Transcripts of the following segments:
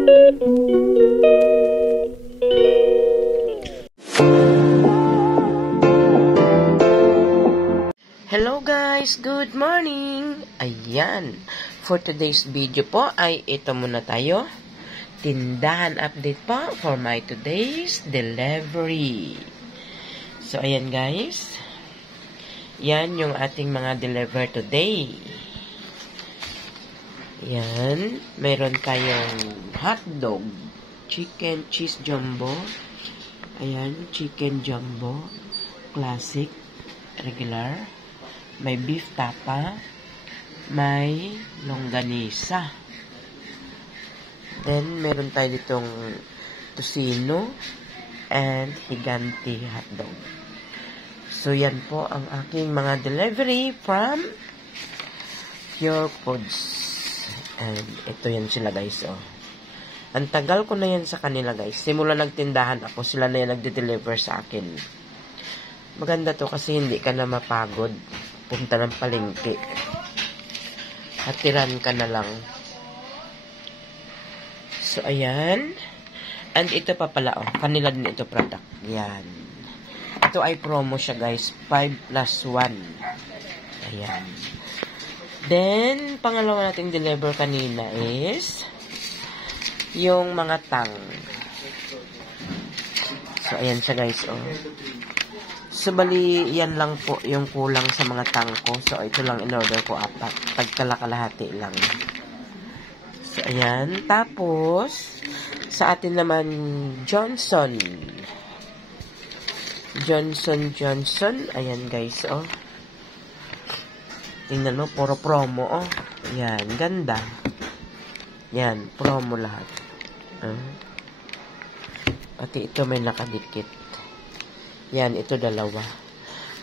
Hello guys, good morning! Ayan, for today's video po ay ito muna tayo. Tindahan update po for my today's delivery. So ayan guys, yan yung ating mga deliver today. Yan, meron tayong hotdog, chicken cheese jumbo. Ayan, chicken jumbo, classic, regular. May beef tapa, may longganisa. Then, meron tayo ditong tocino and higanti hotdog. So, yan po ang aking mga delivery from Pure Foods. And ito yan sila guys, oh. Ang tagal ko na yan sa kanila guys. Simula nagtindahan ako, sila na yan nagde-deliver sa akin. Maganda to kasi hindi ka na mapagod. Punta ng palengke. Hatiran ka na lang. So, ayan. And ito pa pala, oh. Kanila din ito product. Yan. Ito ay promo siya, guys. 5 plus 1. Ayan. Then, pangalawa nating deliver kanina is yung mga tang. So, ayan siya, guys, oh. So, bali, yan lang po yung kulang sa mga tangko. So, ito lang in-order ko, 4. Tagkalakalahati lang. So, ayan. Tapos, sa atin naman, Johnson. Johnson. Ayan, guys, oh. Tingnan mo, puro promo, oh. Ayan, ganda. Yan, promo lahat. Pati ito may nakadikit. Yan, ito dalawa.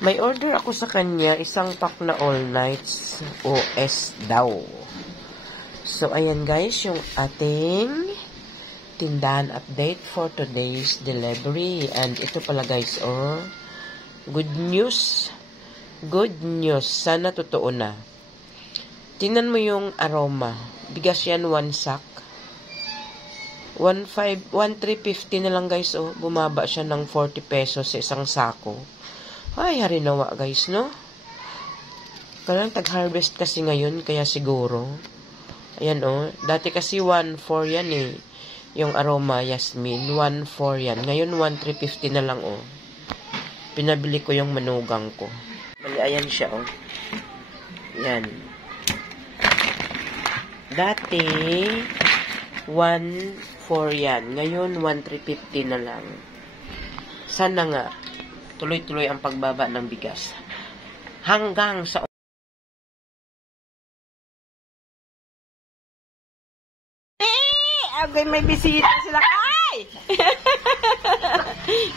May order ako sa kanya, isang pack na all nights OS daw. So, ayan guys, yung ating tindahan update for today's delivery. And ito pala guys, oh, good news. Good news. Sana totoo na. Tingnan mo yung aroma. Bigas yan, 1 sack. 1,350 na lang guys, oh. Bumaba siya ng 40 pesos sa isang sako. Ay, harinawa guys, no? Kailang tag-harvest kasi ngayon, kaya siguro. Ayan, oh. Dati kasi 1,400 yan, eh. Yung aroma, Yasmin. 1,400 yan. Ngayon, 1,350 na lang, oh. Pinabili ko yung manugang ko. Mali, ayan siya, oh. Yan. Dati, 1,400 yan. Ngayon, 1,350 na lang. Sana nga, tuloy-tuloy ang pagbaba ng bigas. Hanggang sa... Okay, may bisita sila. Ay!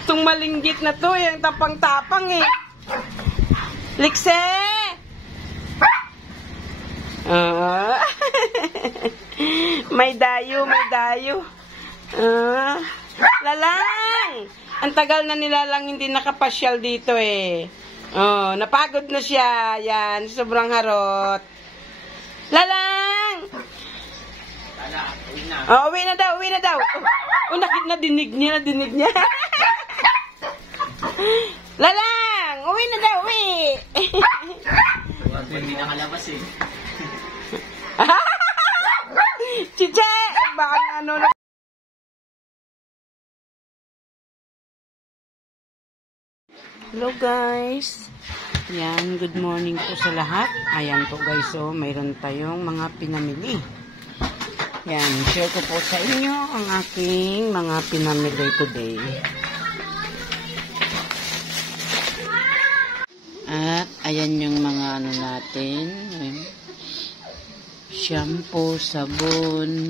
Itong malinggit na to, yung tapang-tapang eh. Likse! May dayo. Lalang! Ang tagal na nila lang hindi nakapasyal dito eh. Oh, napagod na siya. Yan, sobrang harot. Lalang! Oh, uwi na daw. Oh, nadinig niya. Lalang! Uwi na daw. Hindi nakalabas eh. Chiche! Baka ano na... Hello guys! Yan, good morning po sa lahat. Ayan po guys, so mayroon tayong mga pinamili. Yan, share ko po sa inyo ang aking mga pinamili today. At ayan yung mga ano natin. Shampoo, sabon,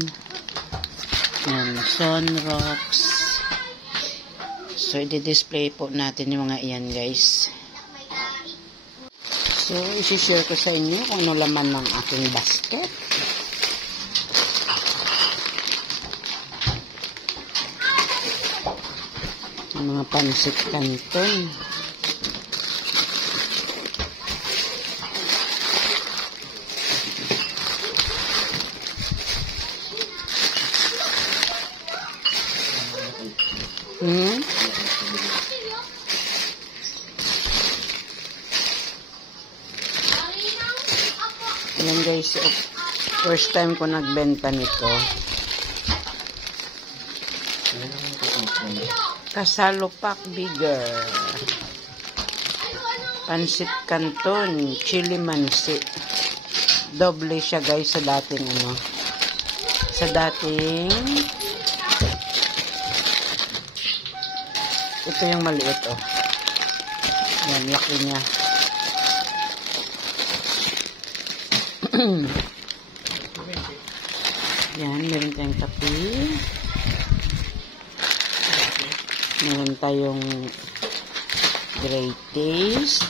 yan, Sunrocks. So, i-display po natin yung mga iyan, guys. So, isi-share ko sa inyo kung ano laman ng aking basket. Yung mga pansit canton. Hmm? Ayan guys, first time ko nagbenta nito. Kasalo Pack Bigger. Pansit Canton, chili mansi. Doble siya guys sa dating ano. Sa dating ito yung maliit oh. Yan, laki niya. Yan, meron tayong kape. Meron tayong greatest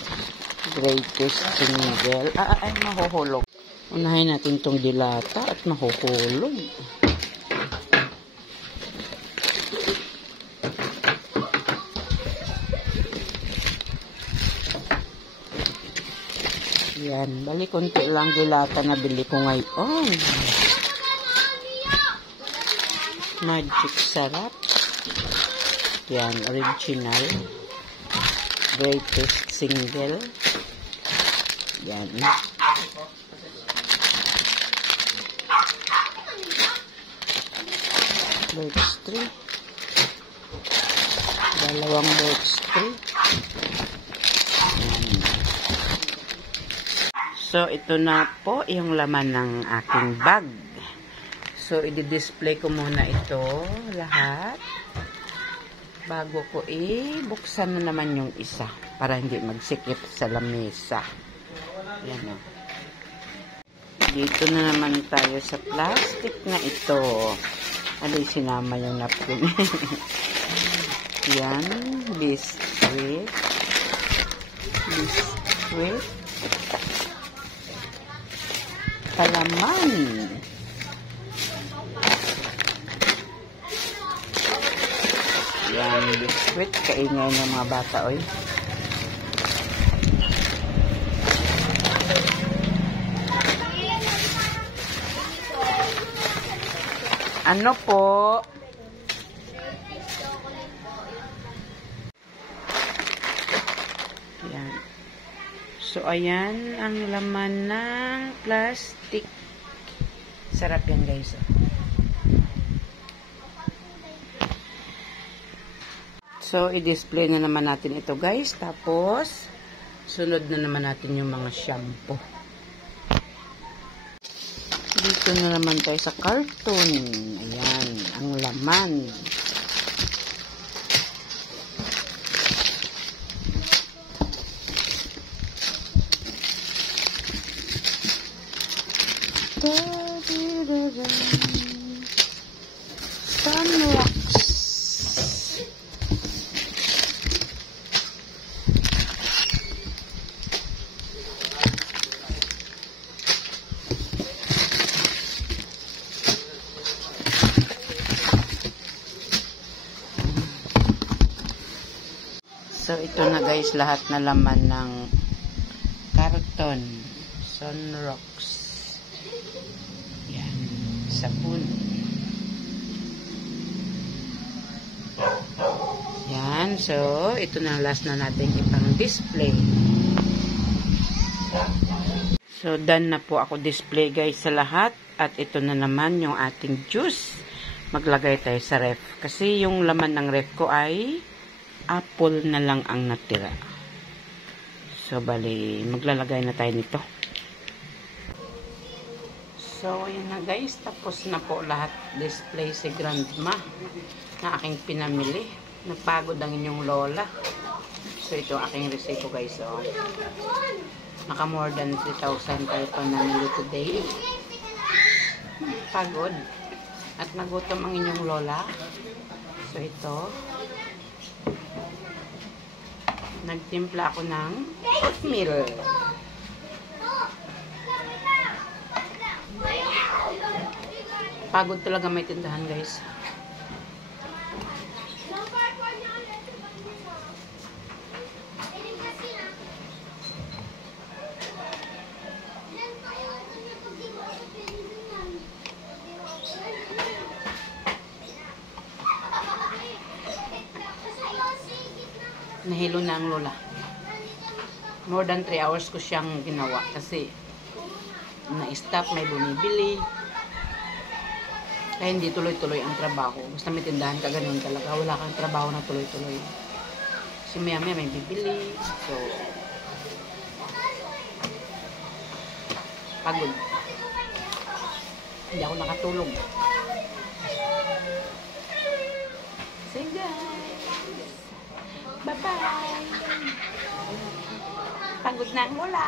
single. Ay, mahuhulog. Unahin natin tong dilata at mahuhulog. Yan, bali konti lang dilata na bili ko ngayon. Magic sarap. Yan, original. Greatest single. Yan. Birch tree. Dalawang birch tree. Yan. So, ito na po yung laman ng aking bag. So, i-display ko muna ito lahat. Bago ko buksan na naman yung isa para hindi magsikip sa lamesa. Yan o. Dito na naman tayo sa plastic na ito. Alay, sinama yung napkin. Yan. Biscuit. Palaman. Yan, biscuit. Kaingay ng mga bata, oy. Ano po? Yan. So, ayan ang laman ng plastic. Sarap yan, guys. So, i-display na naman natin ito, guys. Tapos, sunod na naman natin yung mga shampoo. Dito na naman tayo sa carton. Ayan, ang laman. Sunrocks. So, ito na guys, lahat na laman ng karton. Sunrocks. Yan. Sabon. Yan. So, ito na last na natin ipang display. So, done na po ako display guys sa lahat. At ito na naman yung ating juice. Maglagay tayo sa ref. Kasi yung laman ng ref ko ay apple na lang ang natira. So, bali, maglalagay na tayo nito. So, ayan na guys. Tapos na po lahat display si Grandma na aking pinamili. Napagod ang inyong lola. So, ito aking resibo guys. So, naka more than 3,000 tayo pa namili today. Pagod. At nagutom ang inyong lola. So, ito. Nagtimpla ako ng oatmeal. Pagod talaga may tindahan guys. nahilo na ang lola. More than 3 hours ko siyang ginawa kasi na-stop, may bumibili. Kaya hindi tuloy-tuloy ang trabaho. Basta may tindahan ka, ganun talaga. Wala kang trabaho na tuloy-tuloy. Kasi maya-maya may bibili. So, pagod. Hindi ako nakatulog. Say guys. Bye-bye. Pagod na ang lola.